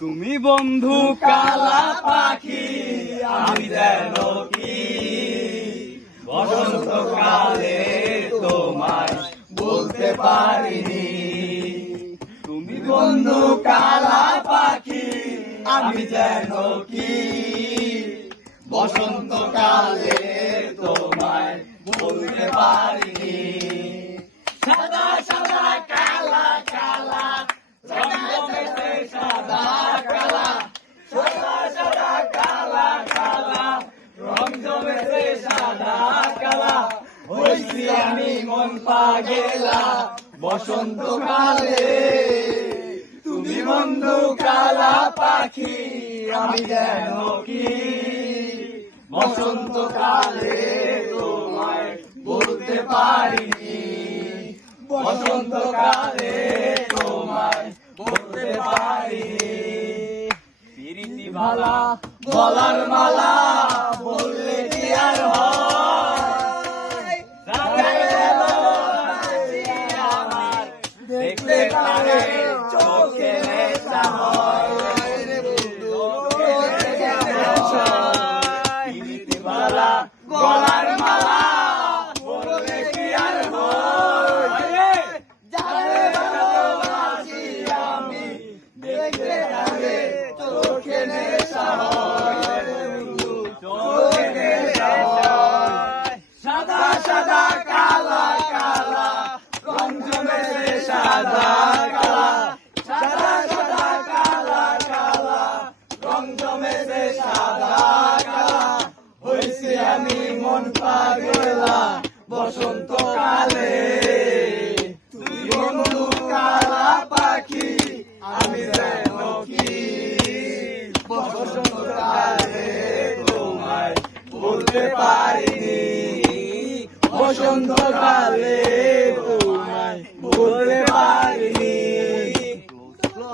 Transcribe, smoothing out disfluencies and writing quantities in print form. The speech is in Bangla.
তুমি বন্ধু কালা পাখি, আমি যেন কি বসন্তকালে তোমায় বলতে পারিনি। তুমি বন্ধু কালা পাখি, আমি যেন কি বসন্তকালে তোমায় বলতে পারিনি। সাদা সাদা কালা কালা রং জমেছে সাদা কালা, সাদা সাদা কালা কালা রং জমেছে সাদা কালা। হইছি আমি মন পাগেলা বসন্তকালে। তুমি বন্ধু কালা পাখি, আমি যেন কি বসন্তকালে তোমায় বলতে পারিনি। বসন্তকালে তোমায় বলতে পারিনি। প্রীতি ভালা গলার মালা বললে কি আর হয়, আমার দেখতে পারে চোখে নেশা হয়। প্রীতি ভালা গলার মালা বললে কি আর হয়, যারে ভালোবাসি আমি দেখতে পারে চোখে নেশা হয়। চোখে নেশা হয়। সাদা সাদা কালা কালা রং জমেছে সাদা কালা, সাদা সাদা কালা কালা রং জমেছে সাদা কালা। হইছি আমি মন পাগলা বসন্তকালে। তুই বন্ধু কালা পাখি, আমি যেন কি বসন্তকালে তোমায় বলতে পারিনি। বসন্তকালে